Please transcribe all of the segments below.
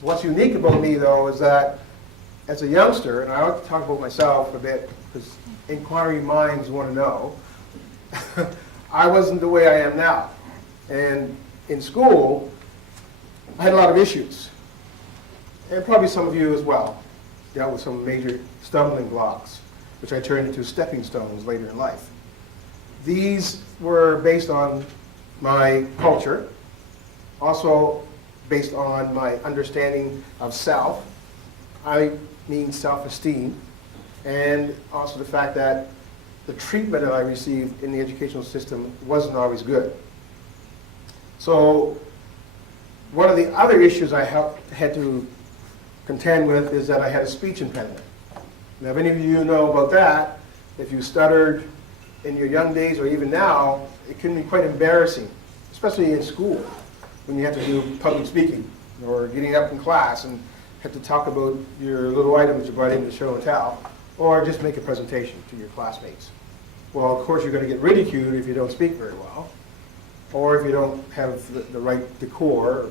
What's unique about me, though, is that as a youngster, and I like to talk about myself a bit because inquiring minds want to know, I wasn't the way I am now. And in school, I had a lot of issues. And probably some of you as well dealt with some major stumbling blocks, which I turned into stepping stones later in life. These were based on my culture, also based on my understanding of self. I mean self-esteem, and also the fact that the treatment that I received in the educational system wasn't always good. So one of the other issues I had to contend with is that I had a speech impediment. Now, if any of you know about that, if you stuttered in your young days or even now, it can be quite embarrassing, especially in school, when you have to do public speaking or getting up in class and have to talk about your little items you brought in to show and tell, or just make a presentation to your classmates. Well, of course, you're going to get ridiculed if you don't speak very well, or if you don't have the right decor,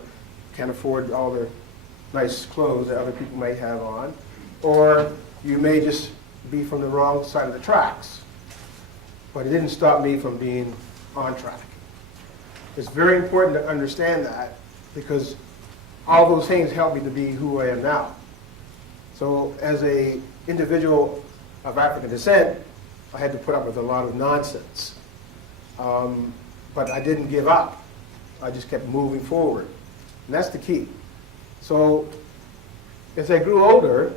can't afford all the nice clothes that other people might have on, or you may just be from the wrong side of the tracks. But it didn't stop me from being on track. It's very important to understand that, because all those things helped me to be who I am now. So as an individual of African descent, I had to put up with a lot of nonsense. But I didn't give up. I just kept moving forward. And that's the key. So as I grew older,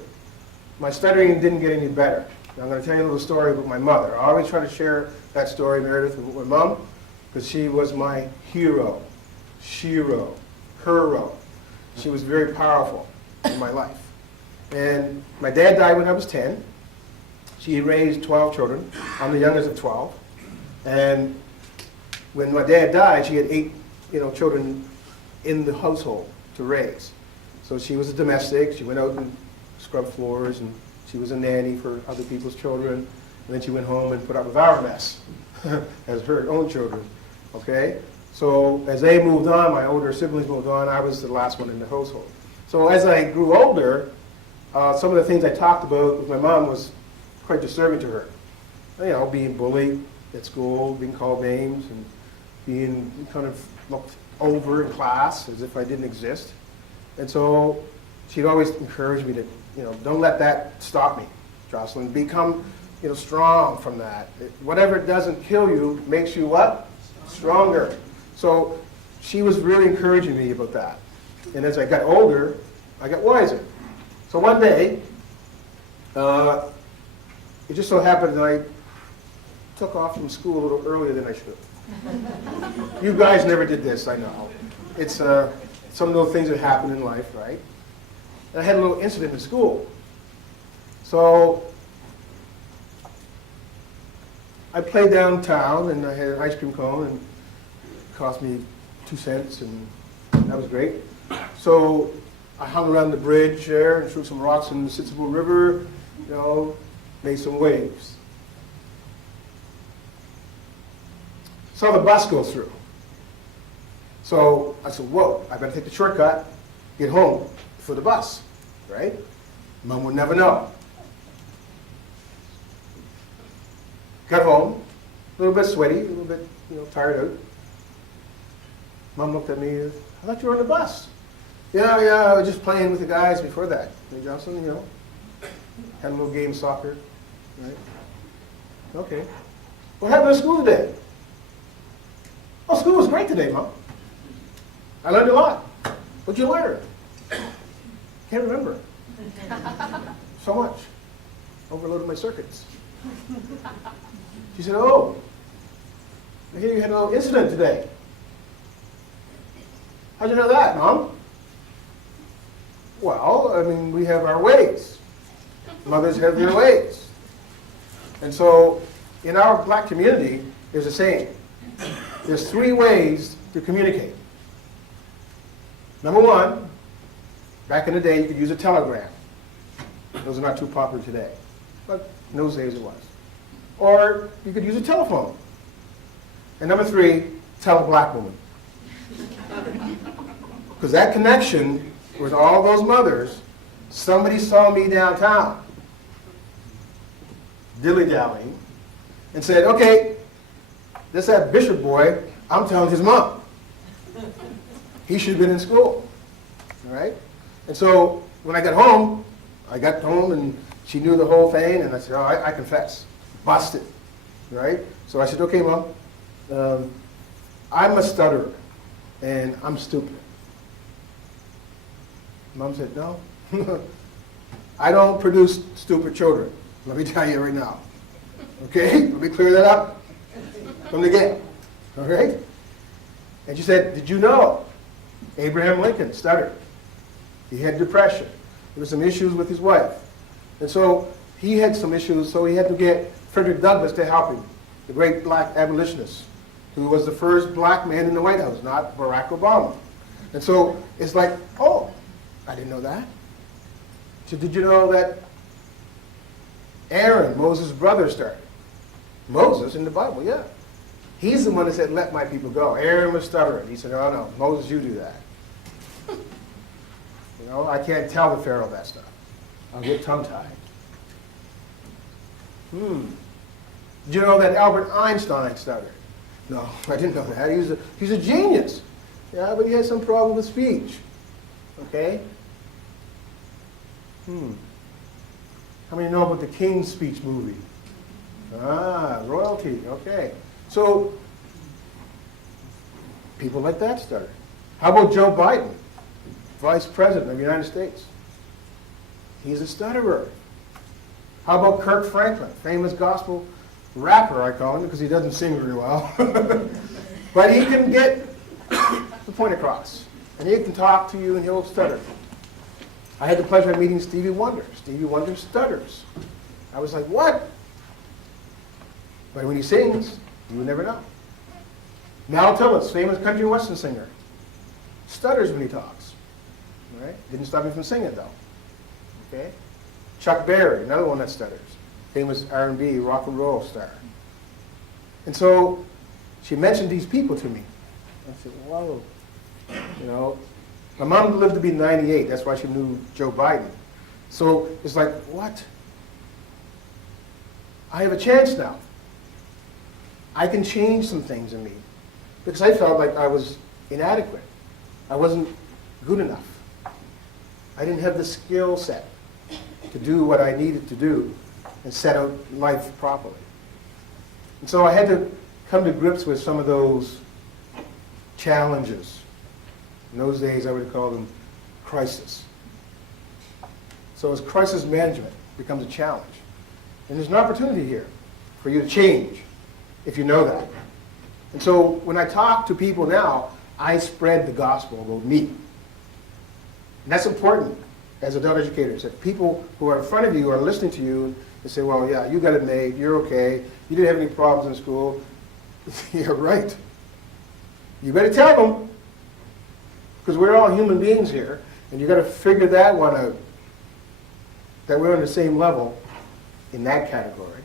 my stuttering didn't get any better. Now, I'm going to tell you a little story about my mother. I always try to share that story, Meredith, with my mom, because she was my hero, shiro, hero. She was very powerful in my life. And my dad died when I was 10. She raised 12 children. I'm the youngest of 12. And when my dad died, she had 8 children in the household to raise. So she was a domestic. She went out and scrubbed floors, and she was a nanny for other people's children. And then she went home and put up with our mess as her own children. Okay? So as they moved on, my older siblings moved on, I was the last one in the household. So as I grew older, some of the things I talked about with my mom was quite disturbing to her. You know, being bullied at school, being called names, and being kind of looked over in class as if I didn't exist. And so she'd always encourage me to, don't let that stop me, Jocelyn. Become, strong from that. Whatever doesn't kill you makes you what? Stronger. So she was really encouraging me about that. And as I got older, I got wiser. So one day, it just so happened that I took off from school a little earlier than I should have. You guys never did this, I know. It's some little things that happen in life, right? And I had a little incident in school. So I played downtown, and I had an ice cream cone, and it cost me 2 cents, and that was great. So I hung around the bridge there and threw some rocks in the Sitsable River, made some waves. Saw the bus go through. So I said, whoa, I better take the shortcut, get home for the bus, right? Mom would never know. Got home, a little bit sweaty, a little bit, tired out. Mom looked at me, I thought you were on the bus. Yeah, I was just playing with the guys before that. Hey, Jocelyn, had a little game of soccer, right? Okay. What happened at school today? Oh, school was great today, Mom. I learned a lot. What'd you learn? Can't remember. So much. Overloaded my circuits. She said, oh, I hear you had a little incident today. How'd you know that, Mom? Well, we have our ways. Mothers have their ways. And so, in our black community, there's a saying. There's 3 ways to communicate. Number 1, back in the day, you could use a telegram. Those are not too popular today, but in those days it was. Or you could use a telephone. And number 3, tell a black woman. Because that connection with all those mothers, somebody saw me downtown, dilly-dallying, and said, okay, this that Bishop boy, I'm telling his mom. He should have been in school, all right? And so when I got home and she knew the whole thing, and I said, oh, I confess, busted, right? So I said, okay, Mom, I'm a stutterer, and I'm stupid. Mom said, no, I don't produce stupid children. Let me tell you right now. Okay, let me clear that up from the get. All right? And she said, did you know Abraham Lincoln stuttered? He had depression. There were some issues with his wife. And so he had some issues, so he had to get Frederick Douglass to help him, the great black abolitionist, who was the first black man in the White House, not Barack Obama. And so it's like, oh, I didn't know that. So did you know that Aaron, Moses' brother, started? Moses in the Bible, yeah. He's the one that said, let my people go. Aaron was stuttering. He said, oh no, Moses, you do that. You know, I can't tell the Pharaoh that stuff. I'll get tongue-tied. Did you know that Albert Einstein stuttered? No, I didn't know that. He's a genius. Yeah, but he had some problem with speech. Okay? How many know about the King's Speech movie? Ah, royalty, okay. So, people like that stutter. How about Joe Biden, Vice President of the United States? He's a stutterer. How about Kirk Franklin, famous gospel rapper, I call him, because he doesn't sing very well. But he can get the point across. And he can talk to you and he'll stutter. I had the pleasure of meeting Stevie Wonder. Stevie Wonder stutters. I was like, what? But when he sings, you would never know. Mal Tillis, famous country and western singer, stutters when he talks. Right? Didn't stop him from singing though. Okay? Chuck Berry, another one that stutters. Famous R&B, rock and roll star. And so she mentioned these people to me. I said, whoa. You know, my mom lived to be 98. That's why she knew Joe Biden. So it's like, what? I have a chance now. I can change some things in me. Because I felt like I was inadequate. I wasn't good enough. I didn't have the skill set to do what I needed to do and set out life properly. And so I had to come to grips with some of those challenges. In those days, I would call them crisis. So as crisis management becomes a challenge. And there's an opportunity here for you to change if you know that. And so when I talk to people now, I spread the gospel about me. And that's important as adult educators, that people who are in front of you are listening to you and say, well, yeah, you got it made, you're okay, you didn't have any problems in school. You're right. You better tell them, because we're all human beings here, and you got to figure that one out, that we're on the same level in that category.